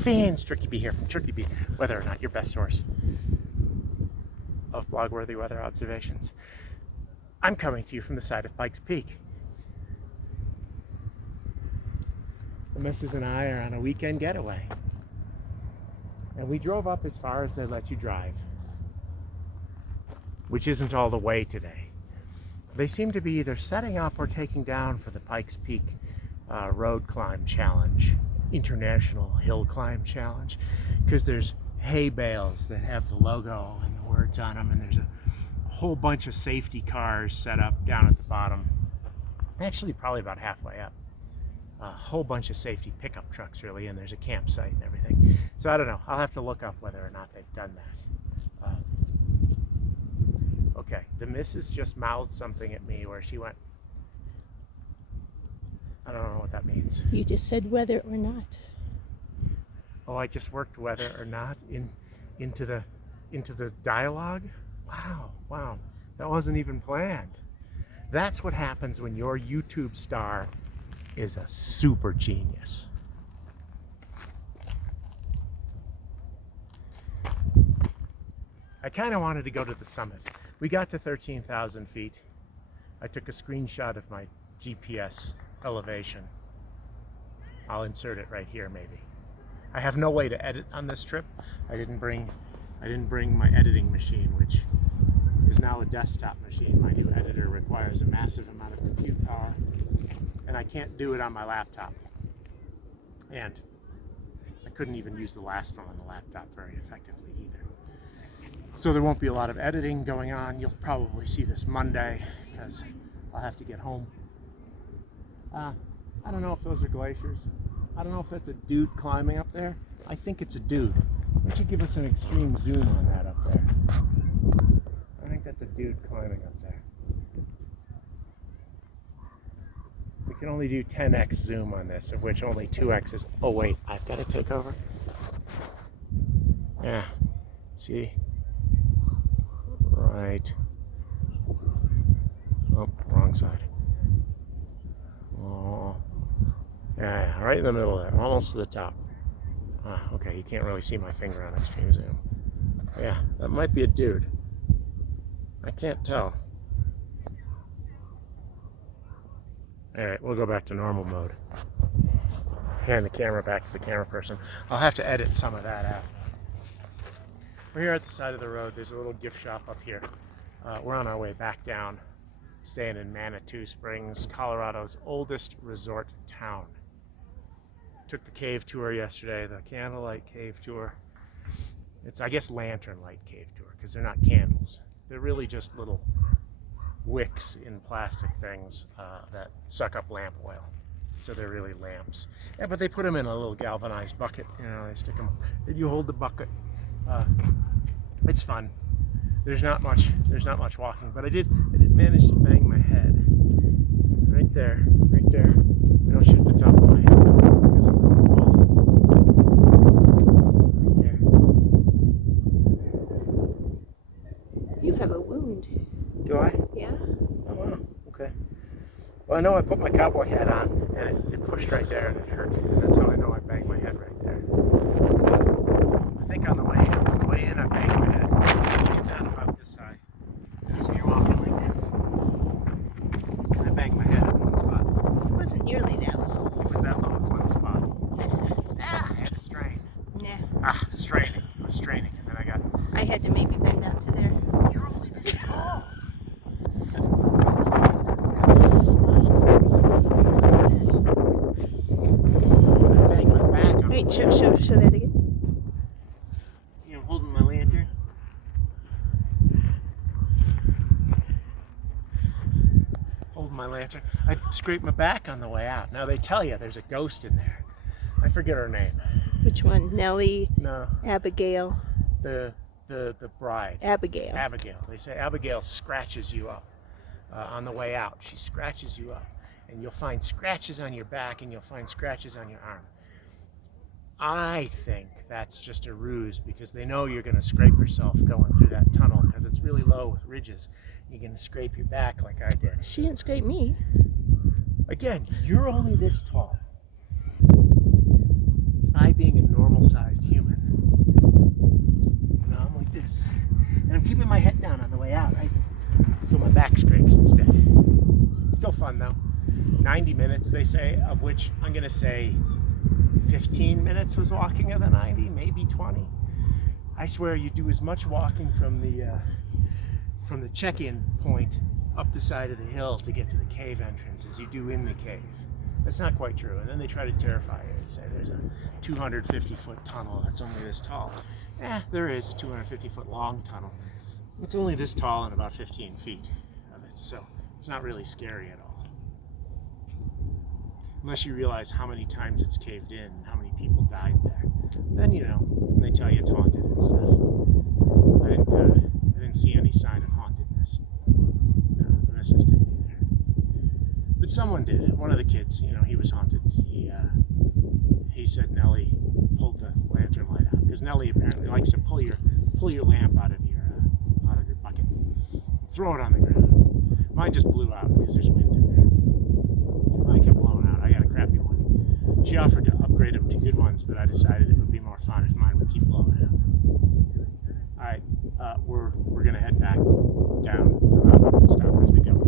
fans, CherkyB here from CherkyB, whether or not your best source of blog-worthy weather observations. I'm coming to you from the side of Pikes Peak. The missus and I are on a weekend getaway, and we drove up as far as they let you drive, which isn't all the way today. They seem to be either setting up or taking down for the Pikes Peak road climb challenge, international hill climb challenge, because there's hay bales that have the logo and the words on them, and there's a whole bunch of safety cars set up down at the bottom, actually probably about halfway up. A whole bunch of safety pickup trucks really, and there's a campsite and everything. So I don't know, I'll have to look up whether or not they've done that. Okay, the missus just mouthed something at me where she went, I don't know what that means. You just said whether or not. Oh, I just worked whether or not into the dialogue? Wow, that wasn't even planned. That's what happens when your YouTube star is a super genius. I kind of wanted to go to the summit. We got to 13,000 feet. I took a screenshot of my GPS elevation. I'll insert it right here maybe. I have no way to edit on this trip. I didn't bring my editing machine, which is now a desktop machine. My new editor requires a massive amount of compute power, and I can't do it on my laptop. And I couldn't even use the last one on the laptop very effectively either. So there won't be a lot of editing going on. You'll probably see this Monday because I'll have to get home. I don't know if those are glaciers. I don't know if that's a dude climbing up there. I think it's a dude. Why don't you give us an extreme zoom on that up there? I think that's a dude climbing up there. We can only do 10x zoom on this, of which only 2x is... Oh wait, I've got to take over. Yeah, see? Right. Oh, wrong side. Oh. Yeah, right in the middle there, almost to the top. Okay, you can't really see my finger on extreme zoom. Yeah, that might be a dude. I can't tell. Alright, we'll go back to normal mode. Hand the camera back to the camera person. I'll have to edit some of that out. We're here at the side of the road. There's a little gift shop up here. We're on our way back down, staying in Manitou Springs, Colorado's oldest resort town. Took the cave tour yesterday, the candlelight cave tour. It's, I guess, lantern light cave tour, because they're not candles. They're really just little wicks in plastic things that suck up lamp oil. So they're really lamps. Yeah, but they put them in a little galvanized bucket. You know, they stick them. Then you hold the bucket. It's fun. There's not much walking, but I did manage to bang my head right there. I don't shoot the top of my head because I'm going bald. Right there. You have a wound. Do I? Yeah. Oh wow. Okay. Well, I know I put my cowboy hat on and it pushed right there and it hurt. And that's how I know I banged my head right there. I think on the way in I banged my head. Get down about this high. So you're walking like this. And I banged my head in one spot. It wasn't nearly that low. It was that low in one spot. I had to strain. Nah. Straining. I was straining, and then I had to maybe bend down to there. You're only this tall. I banged my back on. Wait, show that again. You know, holding my lantern. I scraped my back on the way out. Now they tell you there's a ghost in there. I forget her name. Which one? Nellie? No. Abigail? The bride. Abigail. Abigail. They say Abigail scratches you up on the way out. She scratches you up. And you'll find scratches on your back and you'll find scratches on your arm. I think that's just a ruse because they know you're going to scrape yourself going through that tunnel because it's really low with ridges. You're going to scrape your back like I did. She didn't scrape me. Again, you're only this tall. I being a normal-sized human. Now I'm like this. And I'm keeping my head down on the way out, right? So my back scrapes instead. Still fun though. 90 minutes, they say, of which I'm gonna say 15 minutes was walking of the 90, maybe 20. I swear you do as much walking from the check-in point up the side of the hill to get to the cave entrance as you do in the cave. That's not quite true. And then they try to terrify you and say there's a 250-foot tunnel that's only this tall. There is a 250-foot long tunnel. It's only this tall and about 15 feet of it, so it's not really scary at all. Unless you realize how many times it's caved in and how many people died there. Then, you know, they tell you it's haunted and stuff. I didn't see any sign of hauntedness. No, the missus didn't either. But someone did. One of the kids, you know, he was haunted. He said Nellie pulled the lantern light out. Because Nellie apparently likes to pull your lamp out of your bucket. Throw it on the ground. Mine just blew out because there's wind in there. Mine kept blowing out. I got a crappy one. She offered to upgrade them to good ones, but I decided it would be more fun if mine would keep blowing out. Alright, we're gonna head back down the mountain and stop as we go.